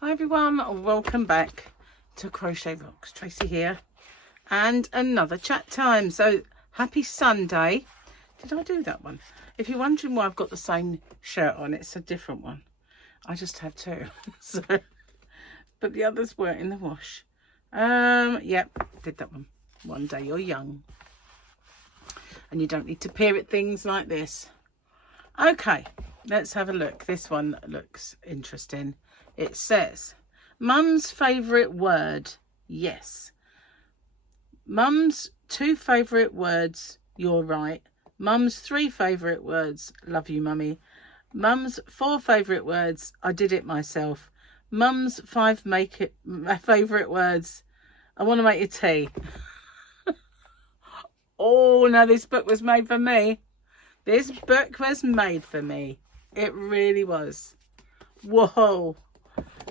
Hi everyone, welcome back to Crochet Rocks. Tracy here, and another chat time. So happy Sunday. Did I do that one? If you're wondering why I've got the same shirt on, it's a different one. I just have two. So, but the others were in the wash. Yep, did that one. One day you're young and you don't need to peer at things like this. Okay, let's have a look. This one looks interesting. It says, Mum's favourite word, yes. Mum's 2 favourite words, you're right. Mum's 3 favourite words, love you, Mummy. Mum's 4 favourite words, I did it myself. Mum's 5 favourite words, I want to make you tea. Oh, no, this book was made for me. This book was made for me. It really was. Whoa.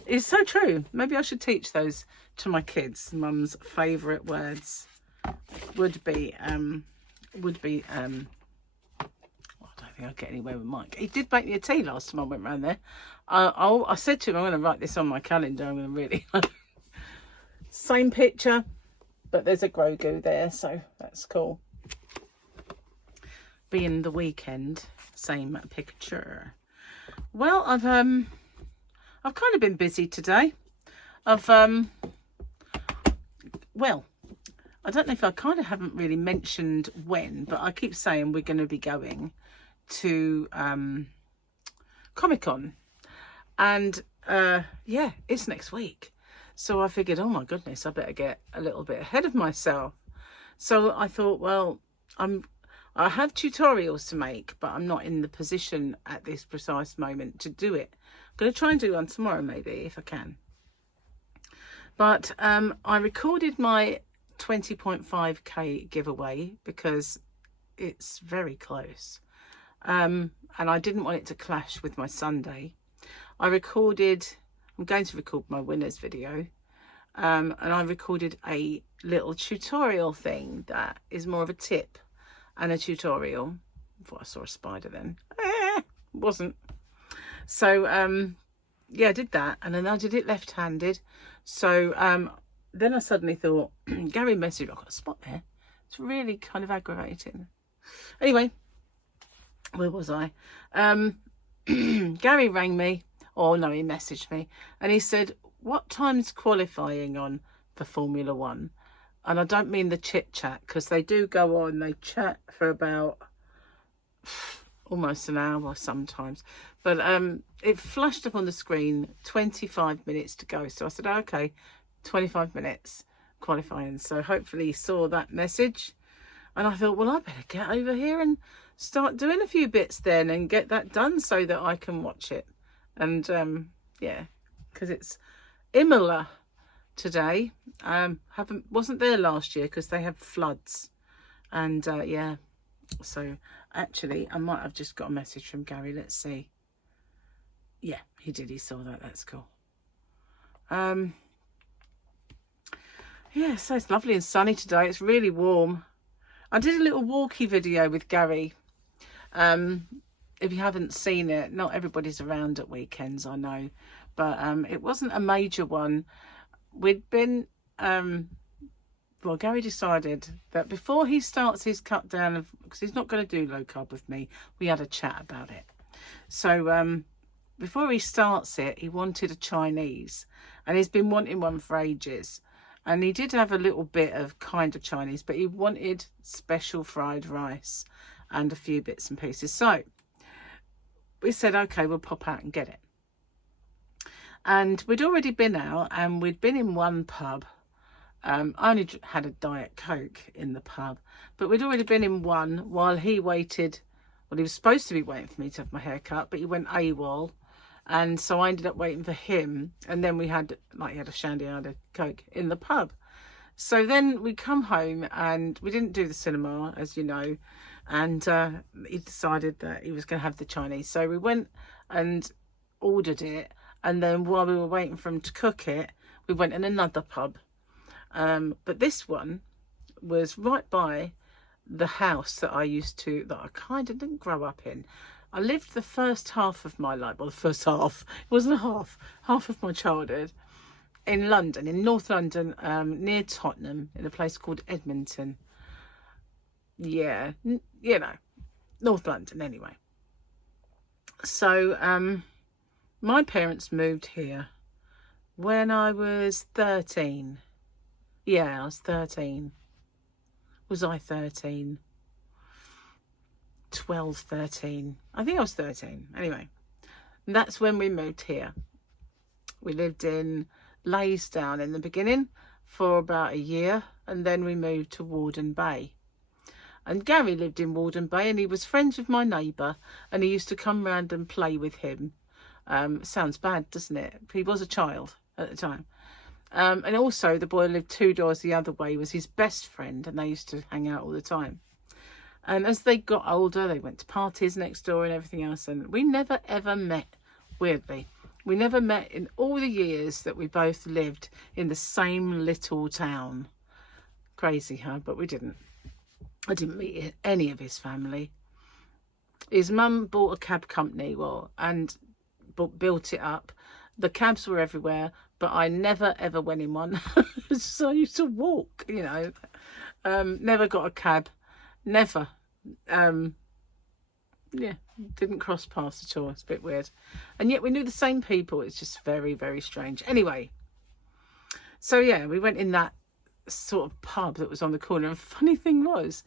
It's so true. Maybe I should teach those to my kids. Mum's favourite words would be I don't think I'll get anywhere with Mike. He did make me a tea last time I went round there. I said to him, I'm going to write this on my calendar. I'm going to really... Same picture, but there's a Grogu there, so that's cool. Being the weekend, same picture. Well, I've kind of been busy today. Well, I don't know if I kind of haven't really mentioned when, but I keep saying we're going to be going to Comic-Con. And yeah, it's next week. So I figured, oh my goodness, I better get a little bit ahead of myself. So I thought, well, I have tutorials to make, but I'm not in the position at this precise moment to do it. I'm going to try and do one tomorrow, maybe, if I can. But I recorded my 20.5k giveaway because it's very close. And I didn't want it to clash with my Sunday. I'm going to record my winners video. And I recorded a little tutorial thing that is more of a tip and a tutorial. I thought I saw a spider then. Wasn't. So, yeah, I did that. And then I did it left-handed. So, then I suddenly thought, Gary messaged, I've got a spot there. It's really kind of aggravating. Anyway, where was I? Gary rang me. Oh, no, he messaged me. And he said, what time's qualifying on for Formula One? And I don't mean the chit-chat, because they do go on. They chat for about almost an hour sometimes. But it flashed up on the screen, 25 minutes to go. So I said, okay, 25 minutes qualifying. So hopefully he saw that message. And I thought, well, I better get over here and start doing a few bits then and get that done so that I can watch it. And yeah, because it's Imola today. Wasn't there last year because they had floods. And yeah, so actually I might have just got a message from Gary. Let's see. Yeah, he did. He saw that. That's cool. Yeah, so it's lovely and sunny today. It's really warm. I did a little walkie video with Gary. If you haven't seen it, not everybody's around at weekends, I know. But it wasn't a major one. We'd been... well, Gary decided that before he starts his cut down, because he's not going to do low carb with me, we had a chat about it. So before he starts it, he wanted a Chinese. And he's been wanting one for ages. And he did have a little bit of kind of Chinese, but he wanted special fried rice and a few bits and pieces. So we said, okay, we'll pop out and get it. And we'd already been out and we'd been in one pub. I only had a Diet Coke in the pub, but we'd already been in one while he waited. Well, he was supposed to be waiting for me to have my hair cut, but he went AWOL. And so I ended up waiting for him. And then we had, like, he had a shandy, I had a Coke in the pub. So then we come home and we didn't do the cinema, as you know. And he decided that he was going to have the Chinese. So we went and ordered it. And then while we were waiting for him to cook it, we went in another pub. But this one was right by the house that I kind of didn't grow up in. I lived the first half of my life, well, the first half, it wasn't a half of my childhood in London, in North London, near Tottenham, in a place called Edmonton. Yeah, you know, North London anyway. So my parents moved here when I was 13. Yeah, I was 13. Was I 13? 12, 13. I think I was 13. Anyway, that's when we moved here. We lived in Laysdown in the beginning for about a year, and then we moved to Warden Bay. And Gary lived in Warden Bay, and he was friends with my neighbour, and he used to come round and play with him. Sounds bad, doesn't it? He was a child at the time. And also the boy who lived 2 doors the other way was his best friend, and they used to hang out all the time. And as they got older, they went to parties next door and everything else, and we never ever met, weirdly. We never met in all the years that we both lived in the same little town. Crazy, huh? But we didn't. I didn't meet any of his family. His mum bought a cab company, and built it up. The cabs were everywhere, but I never ever went in one. So I used to walk, you know. Never got a cab. Never. Yeah, didn't cross paths at all. It's a bit weird. And yet we knew the same people. It's just very, very strange. Anyway, so yeah, we went in that sort of pub that was on the corner. And funny thing was,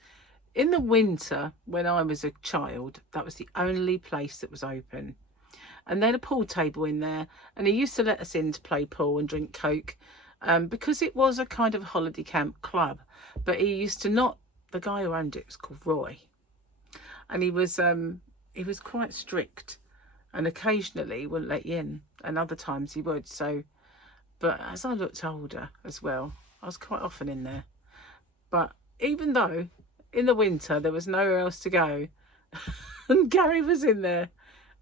in the winter when I was a child, that was the only place that was open. And they had a pool table in there, and he used to let us in to play pool and drink Coke, because it was a kind of holiday camp club. But he used to not, the guy who owned it was called Roy, and he was quite strict, and occasionally wouldn't let you in, and other times he would. So, but as I looked older as well, I was quite often in there. But even though in the winter there was nowhere else to go, and Gary was in there,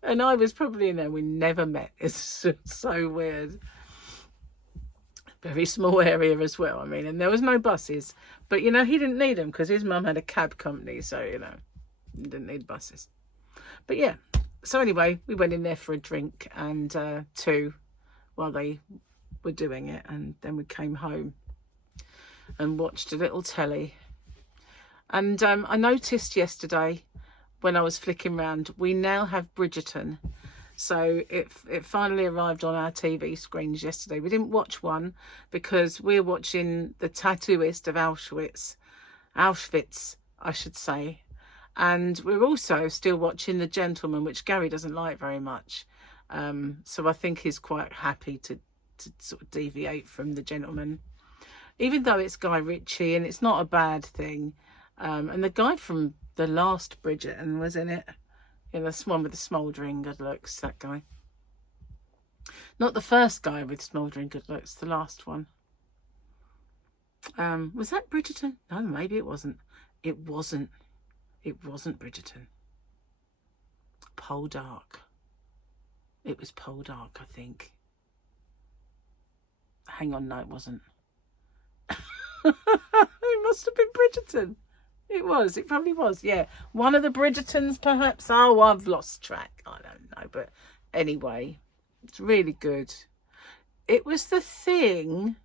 and I was probably in there, we never met. It's so weird. Very small area as well, I mean, and there was no buses. But, you know, he didn't need them because his mum had a cab company, so, you know, he didn't need buses. But, yeah, so anyway, we went in there for a drink and two while they were doing it, and then we came home and watched a little telly. And I noticed yesterday when I was flicking around, we now have Bridgerton. So it finally arrived on our TV screens yesterday. We didn't watch one because we're watching The Tattooist of Auschwitz, I should say. And we're also still watching The Gentleman, which Gary doesn't like very much. So I think he's quite happy to sort of deviate from The Gentleman, even though it's Guy Ritchie and it's not a bad thing. And the guy from the last Bridgerton was in it. You know, the one with the smouldering good looks, that guy. Not the first guy with smouldering good looks, the last one. Was that Bridgerton? No, maybe it wasn't. It wasn't Bridgerton. Poldark. It was Poldark, I think. Hang on, no, it wasn't. It must have been Bridgerton. It probably was, yeah. One of the Bridgertons, perhaps. Oh, I've lost track. I don't know, but anyway, it's really good. It was the thing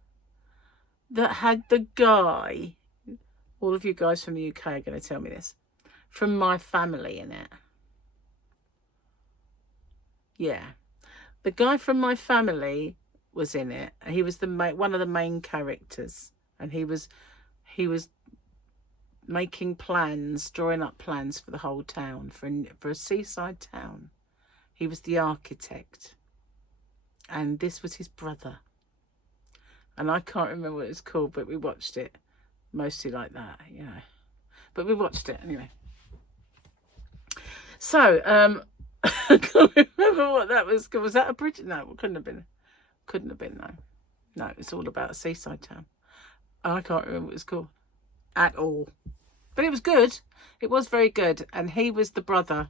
that had the guy, all of you guys from the UK are going to tell me this, from My Family in it. Yeah. The guy from My Family was in it. He was one of the main characters, and he was making plans, drawing up plans for the whole town, for a seaside town. He was the architect, and this was his brother. And I can't remember what it's called, but we watched it mostly like that, you know. But we watched it anyway. So, I can't remember what that was. Was that a Bridget? No, it couldn't have been. Couldn't have been, no. No, it's all about a seaside town. I can't remember what it was called at all. But it was good. It was very good. And he was the brother.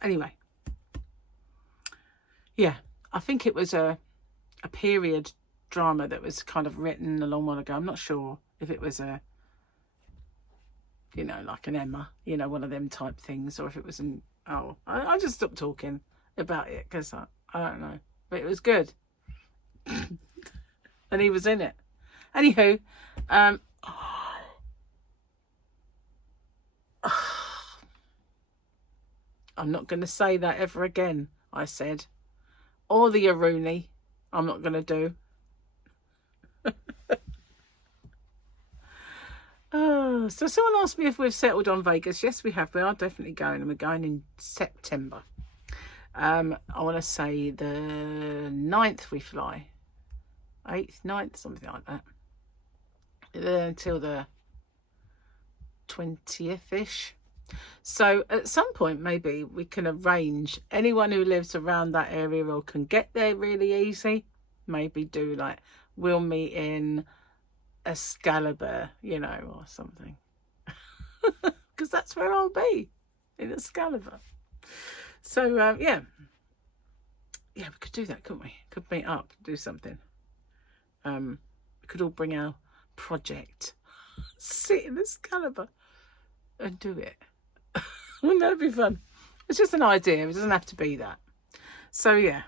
Anyway. Yeah. I think it was a period drama that was kind of written a long while ago. I'm not sure if it was a you know, like an Emma, you know, one of them type things, or if it was an, oh, I just stopped talking about it because I don't know, but it was good. And he was in it. Anywho, I'm not going to say that ever again, I said. Or the Aruni, I'm not going to do. Oh, so someone asked me if we've settled on Vegas. Yes, we have. We are definitely going, and we're going in September. I want to say the 9th we fly. 8th, 9th, something like that. Until the 20th-ish. So at some point, maybe we can arrange, anyone who lives around that area or can get there really easy, maybe do like, we'll meet in Excalibur, you know, or something. Because that's where I'll be, in Excalibur. So, yeah, we could do that, couldn't we? Could meet up, do something. We could all bring our project, sit in Excalibur and do it. Wouldn't that be fun? It's just an idea. It doesn't have to be that. So, yeah.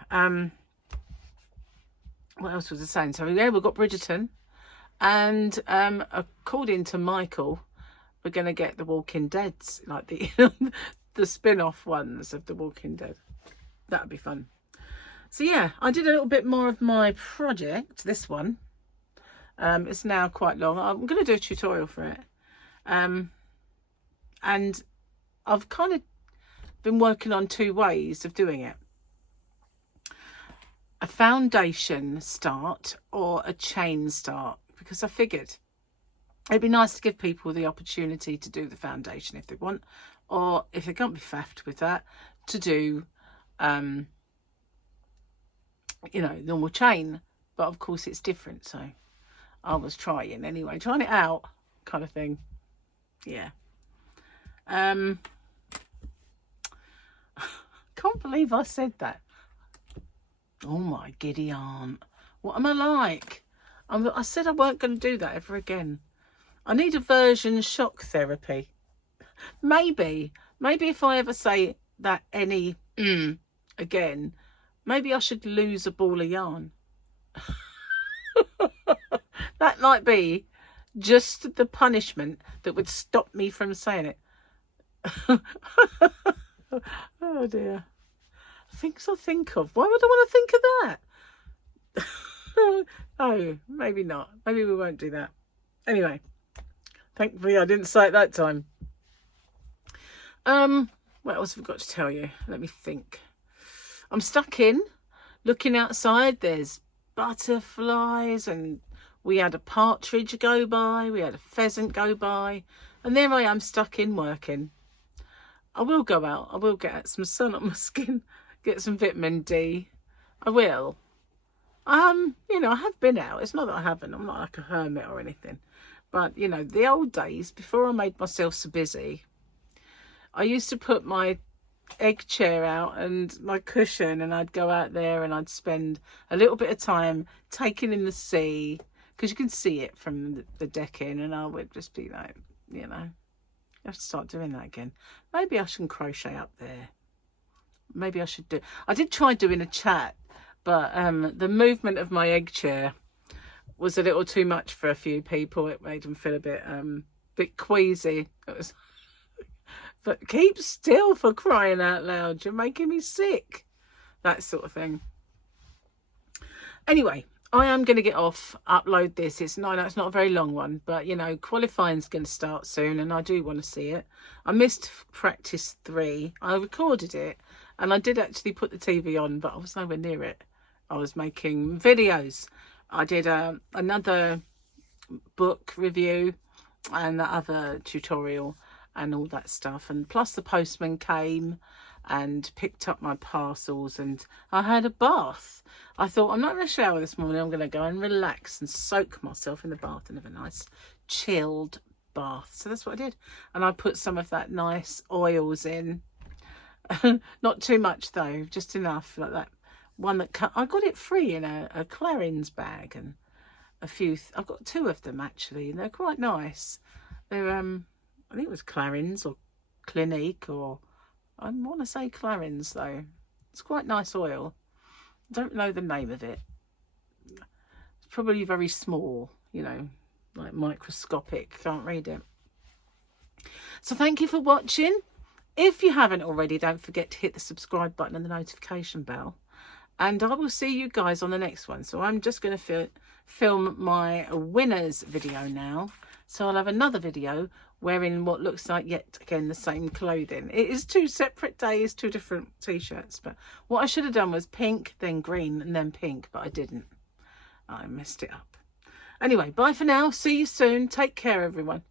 What else was I saying? So, yeah, we've got Bridgerton. And according to Michael, we're going to get the Walking Deads, like the spin-off ones of the Walking Dead. That would be fun. So, yeah, I did a little bit more of my project, this one. It's now quite long. I'm going to do a tutorial for it. And I've kind of been working on 2 ways of doing it. A foundation start or a chain start, because I figured it'd be nice to give people the opportunity to do the foundation if they want, or if they can't be faffed with that, to do, you know, normal chain. But of course it's different, so I was trying it out kind of thing. Yeah. Can't believe I said that. Oh my giddy aunt. What am I like? I said I weren't going to do that ever again. I need aversion shock therapy. Maybe if I ever say that any again, maybe I should lose a ball of yarn. That might be just the punishment that would stop me from saying it. Oh dear. Things I think of. Why would I want to think of that? Oh, maybe not. Maybe we won't do that. Anyway, thankfully I didn't say it that time. What else have I got to tell you? Let me think. I'm stuck in looking outside. There's butterflies, and we had a partridge go by, we had a pheasant go by, and there I am stuck in working. I will go out. I will get some sun on my skin, get some vitamin D. I will. You know, I have been out. It's not that I haven't. I'm not like a hermit or anything. But, you know, the old days, before I made myself so busy, I used to put my egg chair out and my cushion, and I'd go out there and I'd spend a little bit of time taking in the sea, because you can see it from the deck in, and I would just be like, you know, I have to start doing that again. Maybe I should crochet up there. Maybe I should do. I did try doing a chat, but the movement of my egg chair was a little too much for a few people. It made them feel a bit queasy. It was, but keep still, for crying out loud. You're making me sick. That sort of thing. Anyway, I am going to get off, upload this. It's not a very long one, but, you know, qualifying's going to start soon, and I do want to see it. I missed practice 3. I recorded it, and I did actually put the TV on, but I was nowhere near it. I was making videos. I did another book review and the other tutorial and all that stuff. And plus the postman came and picked up my parcels, and I had a bath. I thought, I'm not going to shower this morning. I'm going to go and relax and soak myself in the bath and have a nice chilled bath. So that's what I did. And I put some of that nice oils in. Not too much though, just enough, like that one that I got it free in a Clarins bag, and a few I've got 2 of them actually, and they're quite nice. They're I think it was Clarins or Clinique, or I want to say Clarins though. It's quite nice oil. I don't know the name of it. It's probably very small, you know, like microscopic. Can't read it. So thank you for watching. If you haven't already, don't forget to hit the subscribe button and the notification bell. And I will see you guys on the next one. So I'm just going to film my winners video now. So I'll have another video wearing what looks like, yet again, the same clothing. It is 2 separate days, 2 different t-shirts. But what I should have done was pink, then green, and then pink. But I didn't. I messed it up. Anyway, bye for now. See you soon. Take care, everyone.